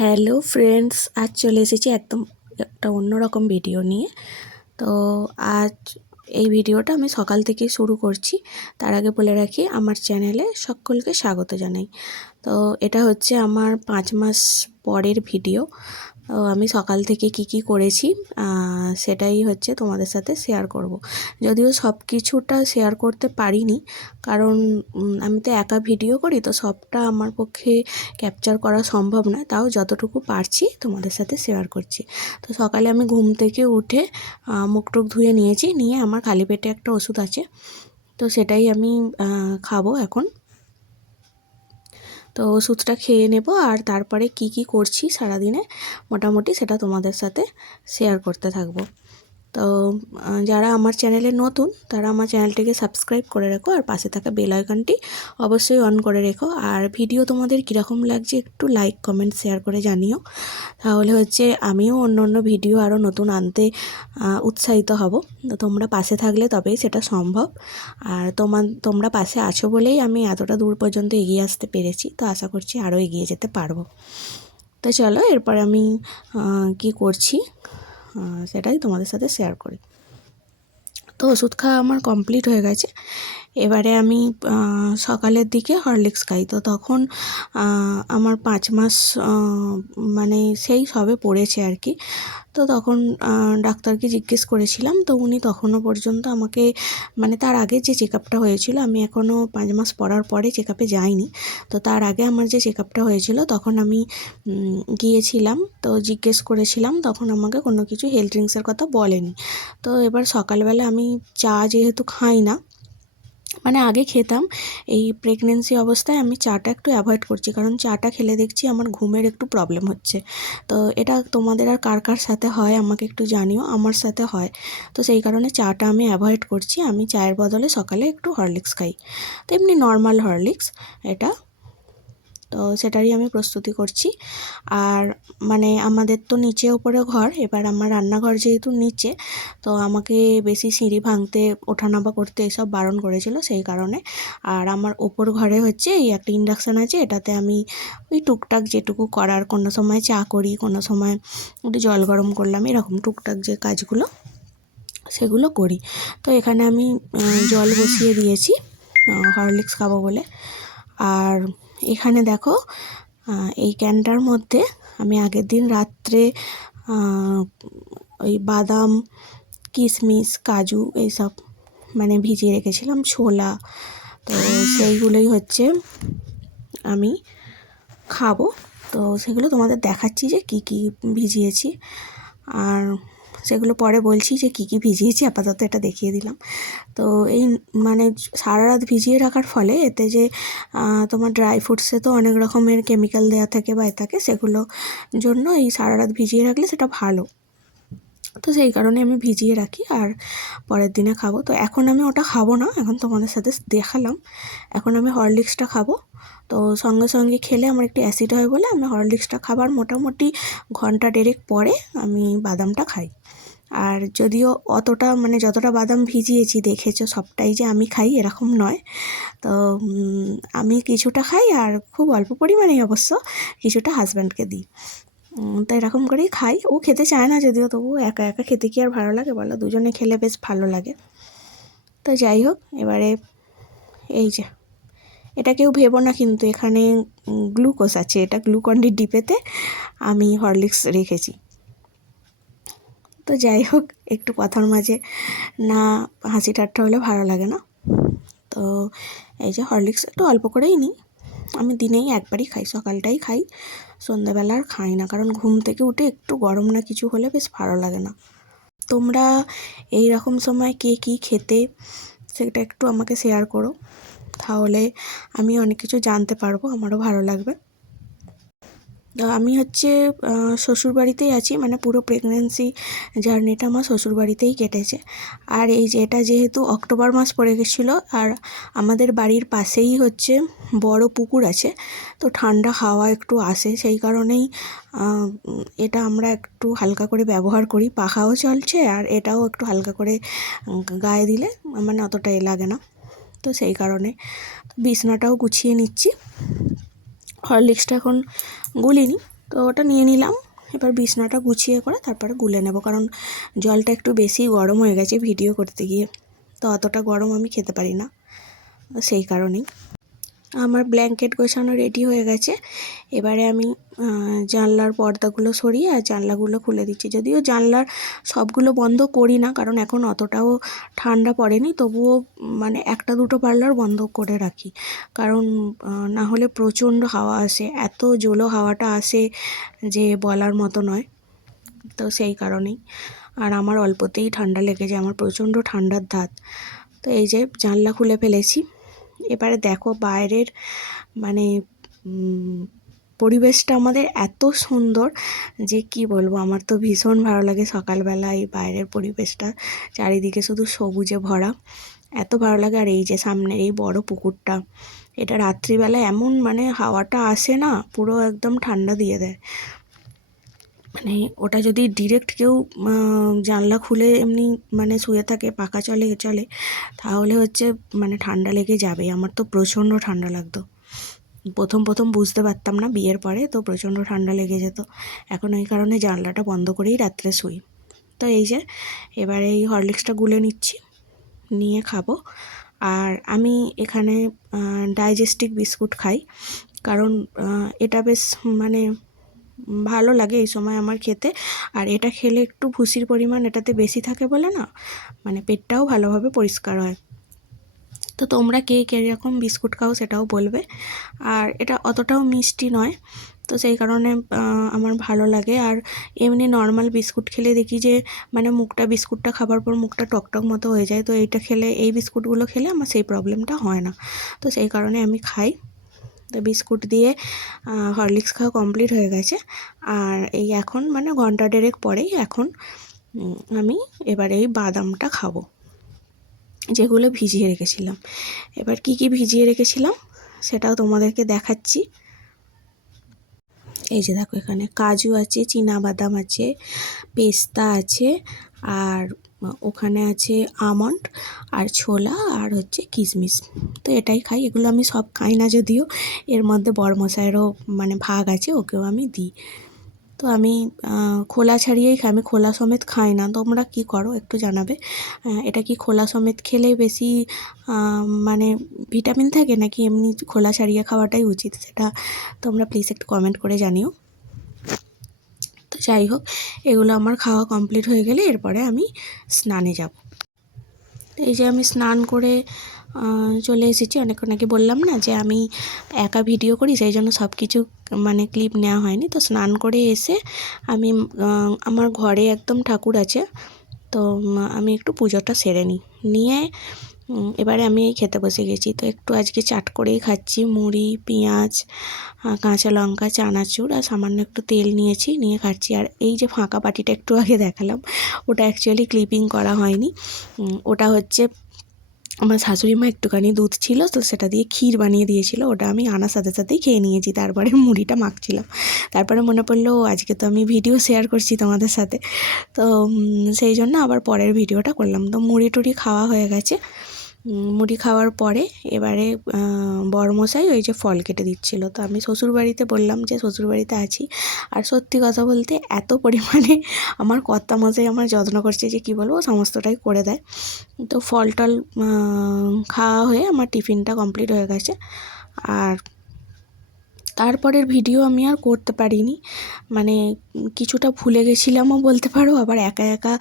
Hello friends, আজ চলে এসেছি একদম একটা অন্যরকম ভিডিও নিয়ে। তো আজ এই ভিডিওটা আমি সকাল থেকেই শুরু করছি। তার আগে বলে রাখি, আমার চ্যানেলে সকলকে স্বাগত জানাই। তো এটা হচ্ছে আমার 5 মাস পরের ভিডিও। তো আমি সকাল থেকে কি করেছি সেটাই হচ্ছে তোমাদের সাথে শেয়ার করব। যদিও সব কিছুটা শেয়ার করতে পারিনি, কারণ আমি তো একা ভিডিও করি, তো সবটা আমার পক্ষে ক্যাপচার করা সম্ভব নয়। তাও যতটুকু পারছি তোমাদের সাথে শেয়ার করছি। তো সকালে আমি ঘুম থেকে উঠে মুখ টুক ধুয়ে নিয়ে আমার খালি পেটে একটা ওষুধ আছে, তো সেটাই আমি খাবো এখন। তো ওষুধটা খেয়ে নেব, আর তারপরে কি করছি সারাদিনে মোটামুটি সেটা তোমাদের সাথে শেয়ার করতে থাকবো। তো যারা আমার চ্যানেলে নতুন তারা আমার চ্যানেলটিকে সাবস্ক্রাইব করে রেখো, আর পাশে থাকা বেল আইকনটি অবশ্যই অন করে রেখো। আর ভিডিও তোমাদের কীরকম লাগছে একটু লাইক কমেন্ট শেয়ার করে জানিও, তাহলে হচ্ছে আমিও অন্য ভিডিও আরও নতুন আনতে উৎসাহিত হব। তো তোমরা পাশে থাকলে তবেই সেটা সম্ভব। আর তোমরা পাশে আছো বলেই আমি এতটা দূর পর্যন্ত এগিয়ে আসতে পেরেছি। তো আশা করছি আরও এগিয়ে যেতে পারবো। তো চলো এরপর আমি কি করছি সেটাই তোমাদের সাথে শেয়ার করি। তো ওষুধ খাওয়া আমার কমপ্লিট হয়ে গেছে। এবারে আমি সকালের দিকে হরলিক্স খাই। তো তখন আমার 5 মাস মানে সেই সবে পড়েছে আর কি। তো তখন ডাক্তারকে জিজ্ঞেস করেছিলাম, তো উনি তখনও পর্যন্ত আমাকে, মানে তার আগে যে চেক আপটা হয়েছিল, আমি এখনও 5 মাস পড়ার পরে চেক আপে যাইনি। তো তার আগে আমার যে চেক আপটা হয়েছিল তখন আমি গিয়েছিলাম, তো জিজ্ঞেস করেছিলাম, তখন আমাকে কোনো কিছু হেলথ ড্রিঙ্কসের কথা বলেনি। তো এবার সকালবেলা আমি চা যেহেতু খাই না, মানে আগে খেতাম, এই প্রেগনেন্সি অবস্থায় আমি চাটা একটু অ্যাভয়েড করছি, কারণ চাটা খেলে দেখছি আমার ঘুমের একটু প্রবলেম হচ্ছে। তো এটা তোমাদের আর কার সাথে হয় আমাকে একটু জানিও, আমার সাথে হয়। তো সেই কারণে চাটা আমি অ্যাভয়েড করছি। আমি চায়ের বদলে সকালে একটু হরলিক্স খাই, তো এমনি নর্মাল হরলিক্স এটা। তো সেটারই আমি প্রস্তুতি করছি। আর মানে আমাদের তো নিচে ওপরে ঘর, এবার আমার রান্নাঘর যেহেতু নিচে, তো আমাকে বেশি সিঁড়ি ভাঙতে ওঠানামা করতে এসব বারণ করেছিল, সেই কারণে। আর আমার ওপর ঘরে হচ্ছে এই একটা ইন্ডাকশান আছে, এটাতে আমি ওই টুকটাক যেটুকু করার, কোনো সময় চা করি, কোনো সময় একটু জল গরম করলাম, এরকম টুকটাক যে কাজগুলো সেগুলো করি। তো এখানে আমি জল বসিয়ে দিয়েছি হরলিক্স খাবো বলে। আর এখানে দেখো এই ক্যানটার মধ্যে আমি আগের দিন রাত্রে ওই বাদাম, কিশমিশ, কাজু এইসব মানে ভিজিয়ে রেখেছিলাম, ছোলা। তো সেইগুলোই হচ্ছে আমি খাবো। তো সেগুলো তোমাদের দেখাচ্ছি যে কি ভিজিয়েছি, আর সেগুলো পরে বলছি যে কি ভিজিয়েছি। আপাতত এটা দেখিয়ে দিলাম। তো এই মানে সারা রাত ভিজিয়ে রাখার ফলে এতে যে তোমার ড্রাই ফ্রুটসে তো অনেক রকমের কেমিক্যাল দেওয়া থাকে বা থাকে, সেগুলো জন্য এই সারা রাত ভিজিয়ে রাখলে সেটা ভালো। তো সেই কারণে আমি ভিজিয়ে রাখি, আর পরের দিনে খাবো। তো এখন আমি ওটা খাবো না, এখন তোমাদের সাথে দেখালাম। এখন আমি হরলিক্সটা খাবো। তো সঙ্গে খেলে আমার একটু অ্যাসিড হয় বলে আমি হরলিক্সটা খাবার মোটামুটি ঘন্টা দেড়েক পরে আমি বাদামটা খাই। আর যদিও অতটা, মানে যতটা বাদাম ভিজিয়েছি দেখেছো সবটাই যে আমি খাই এরকম নয়। তো আমি কিছুটা খাই, আর খুব অল্প পরিমাণেই অবশ্য কিছুটা হাজব্যান্ডকে দিই। তো এরকম করেই খাই। ও খেতে চায় না যদিও, তবু একা খেতে কি আর ভালো লাগে বলো, দুজনে খেলে বেশ ভালো লাগে। তো যাই হোক, এবারে এই যে এটা কেউ ভেবো না কিন্তু এখানে গ্লুকোজ আছে, এটা গ্লুকন-ডির ডিপেতে আমি হরলিক্স রেখেছি। তো যাই হোক, একটু কথার মাঝে না হাসি ঠাট্টা হলে ভালো লাগে না। তো এই যে হরলিক্স একটু অল্প করেই নিই, আমি দিনেই একবারই খাই, সকালটাই খাই, সন্ধ্যাবেলা আর খাই না, কারণ ঘুম থেকে উঠে একটু গরম না কিছু হলে বেশ ভালো লাগে না। তোমরা এই রকম সময় কে কী খেতে সেটা একটু আমাকে শেয়ার করো, তাহলে আমি অনেক কিছু জানতে পারবো, আমারও ভালো লাগবে। আমি হচ্ছে শ্বশুরবাড়িতেই আছি, মানে পুরো প্রেগনেন্সি জার্নিটা আমার শ্বশুরবাড়িতেই কেটেছে। আর এই যে এটা যেহেতু অক্টোবর মাস পড়ে গেছিলো, আর আমাদের বাড়ির পাশেই হচ্ছে বড় পুকুর আছে, তো ঠান্ডা হাওয়া একটু আসে, সেই কারণেই এটা আমরা একটু হালকা করে ব্যবহার করি। পাখাও চলছে, আর এটাও একটু হালকা করে গায়ে দিলে মানে অতটা লাগে না। তো সেই কারণে বিছনাটাও গুছিয়ে নিচ্ছি। হরলিক্সটা এখন গুলিনি, তো ওটা নিয়ে নিলাম। এবার বিছনাটা গুছিয়ে করে তারপরে গুলে নেব, কারণ জলটা একটু বেশি গরম হয়ে গেছে ভিডিও করতে গিয়ে, তো অতটা গরম আমি খেতে পারি না, সেই কারণেই। আমার ব্ল্যাঙ্কেট গোছানো রেডি হয়ে গেছে। এবারে আমি জানলার পর্দাগুলো সরিয়ে আর জানলাগুলো খুলে দিচ্ছি। যদিও জানলার সবগুলো বন্ধ করি না, কারণ এখন অতটাও ঠান্ডা পড়েনি, তবুও মানে একটা দুটো পার্লার বন্ধ করে রাখি, কারণ না হলে প্রচণ্ড হাওয়া আসে, এত জোলো হাওয়াটা আসে যে বলার মতো নয়। তো সেই কারণেই। আর আমার অল্পতেই ঠান্ডা লেগে যায়, আমার প্রচণ্ড ঠান্ডার ধাত। তো এই যে জানলা খুলে ফেলেছি। এবারে দেখো বাইরের মানে পরিবেশটা আমাদের এত সুন্দর যে কি বলবো, আমার তো ভীষণ ভালো লাগে সকালবেলা এই বাইরের পরিবেশটা, চারিদিকে শুধু সবুজে ভরা, এত ভালো লাগে। আর এই যে সামনের এই বড় পুকুরটা, এটা রাত্রিবেলা এমন মানে হাওয়াটা আসে না, পুরো একদম ঠান্ডা দিয়ে দেয়। মানে ওটা যদি ডিরেক্ট কেউ জানলা খুলে এমনি মানে শুয়ে থাকে, পাখা চলে তাহলে হচ্ছে মানে ঠান্ডা লেগে যাবে। আমার তো প্রচণ্ড ঠান্ডা লাগতো, প্রথম বুঝতে পারতাম না, বিয়ের পরে তো প্রচণ্ড ঠান্ডা লেগে যেত। এখন এই কারণে জানলাটা বন্ধ করেই রাত্রে শুই। তো এই যে এবারে এই হরলিক্সটা গুলে নিচ্ছি, নিয়ে খাবো। আর আমি এখানে ডাইজেস্টিক বিস্কুট খাই, কারণ এটা বেশ মানে ভালো লাগে এই সময় আমার খেতে। আর এটা খেলে একটু ভুসির পরিমাণ এটাতে বেশি থাকে বলে না, মানে পেটটাও ভালোভাবে পরিষ্কার হয়। তো তোমরা কে কীরকম বিস্কুট খাও সেটাও বলবে। আর এটা অতটাও মিষ্টি নয়, তো সেই কারণে আমার ভালো লাগে। আর এমনি নর্মাল বিস্কুট খেলে দেখি যে মানে বিস্কুটটা খাবার পর মুখটা টকটক মতো হয়ে যায়, তো এইটা খেলে, এই বিস্কুটগুলো খেলে আমার সেই প্রবলেমটা হয় না, তো সেই কারণে আমি খাই। তো বিস্কুট দিয়ে হরলিক্স খাওয়া কমপ্লিট হয়ে গেছে। আর এই এখন মানে ঘন্টা দেড়েক পরেই এখন আমি এবার এই বাদামটা খাবো, যেগুলো ভিজিয়ে রেখেছিলাম। এবার কি কি ভিজিয়ে রেখেছিলাম সেটাও তোমাদেরকে দেখাচ্ছি। এই যে দেখো, এখানে কাজু আছে, বাদাম আছে, পেস্তা আছে, আর ওখানে আছে আমন্ড আর ছোলা আর হচ্ছে কিশমিশ। তো এটাই খাই, এগুলো আমি সব খাই না, যদিও এর মধ্যে বড়মশাইয়েরও মানে ভাগ আছে, ওকেও আমি দিই। তো আমি খোলা ছাড়িয়েই খাই, আমি খোলা সমেত খাই না। তোমরা কি করো একটু জানাবে, এটা কি খোলা সমেত খেলেই বেশি মানে ভিটামিন থাকে, নাকি এমনি খোলা ছাড়িয়ে খাওয়াটাই উচিত, সেটা তোমরা প্লিজ একটু কমেন্ট করে জানিও। তো যাই হোক, এগুলো আমার খাওয়া কমপ্লিট হয়ে গেলে এরপরে আমি স্নানে যাব। এই যে আমি স্নান করে চলে এসেছি। অনেকক্ষণ আগে বললাম না যে আমি একা ভিডিও করি, সেই জন্য সব কিছু মানে ক্লিপ নেওয়া হয়নি। তো স্নান করে এসে আমি আমার ঘরে একদম ঠাকুর আছে, তো আমি একটু পুজোটা সেরে নিয়ে এবারে আমি এই খেতে বসে গেছি। তো একটু আজকে চাট করেই খাচ্ছি, মুড়ি, পেঁয়াজ, কাঁচা লঙ্কা, চানাচুর আর সামান্য একটু তেল নিয়েছি, নিয়ে খাচ্ছি। আর এই যে ফাঁকা বাটিটা একটু আগে দেখালাম, ওটা অ্যাকচুয়ালি ক্লিপিং করা হয়নি, ওটা হচ্ছে আমার শাশুড়ি মা একটুখানি দুধ ছিল, তো সেটা দিয়ে ক্ষীর বানিয়ে দিয়েছিল, ওটা আমি আনার সাথে সাথেই খেয়ে নিয়েছি। তারপরে মুড়িটা মাখছিলাম, তারপরে মনে পড়লো আজকে তো আমি ভিডিও শেয়ার করছি তোমাদের সাথে, তো সেই জন্য আবার পরের ভিডিওটা করলাম। তো মুড়ি টুড়ি খাওয়া হয়ে গেছে। মুড়ি খাওয়ার পরে এবারে বড়মশাই ওই যে ফল কেটে দিচ্ছিলো, তো আমি শ্বশুরবাড়িতে বললাম যে শ্বশুরবাড়িতে আছি। আর সত্যি কথা বলতে এত পরিমাণে আমার কর্তামশাই আমার যত্ন করছে যে কি বলবো, সমস্তটাই করে দেয়। তো ফল টল খাওয়া হয়ে আমার টিফিনটা কমপ্লিট হয়ে গেছে। আর তারপরের ভিডিও আমি আর করতে পারিনি, মানে কিছুটা ভুলে গেছিলামও বলতে পারো, আবার একা একা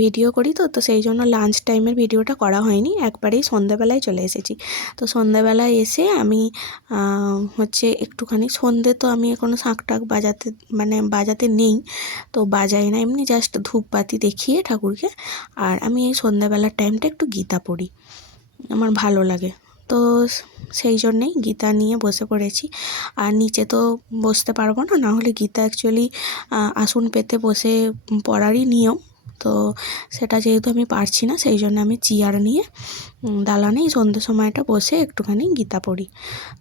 ভিডিও করি, তো সেই জন্য লাঞ্চ টাইমের ভিডিওটা করা হয়নি, একবারেই সন্ধ্যেবেলায় চলে এসেছি। তো সন্ধ্যেবেলায় এসে আমি হচ্ছে একটুখানি সন্ধ্যে, তো আমি এখনও শাঁখ টাক বাজাতে নেই, তো বাজাই না, এমনি জাস্ট ধূপবাতি দেখিয়ে ঠাকুরকে। আর আমি এই সন্ধ্যেবেলার টাইমটা একটু গীতা পড়ি, আমার ভালো লাগে, তো সেই জন্যেই গীতা নিয়ে বসে পড়েছি। আর নিচে তো বসতে পারবো না, না হলে গীতা অ্যাকচুয়ালি আসন পেতে বসে পড়ারই নিয়ম, তো সেটা যেহেতু আমি পারছি না, সেই জন্য আমি চেয়ার নিয়ে দালানেই সন্ধ্যে সময়টা বসে একটুখানি গীতা পড়ি।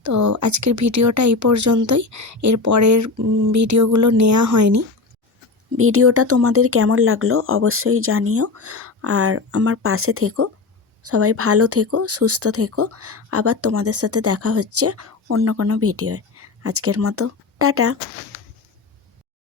তো আজকের ভিডিওটা এই পর্যন্তই, এর পরের ভিডিওগুলো নেওয়া হয়নি। ভিডিওটা তোমাদের কেমন লাগলো অবশ্যই জানিও, আর আমার পাশে থেকো, সবাই ভালো থেকো, সুস্থ থেকো। আবার তোমাদের সাথে দেখা হচ্ছে অন্য কোনো ভিডিওয়। আজকের মতো টাটা।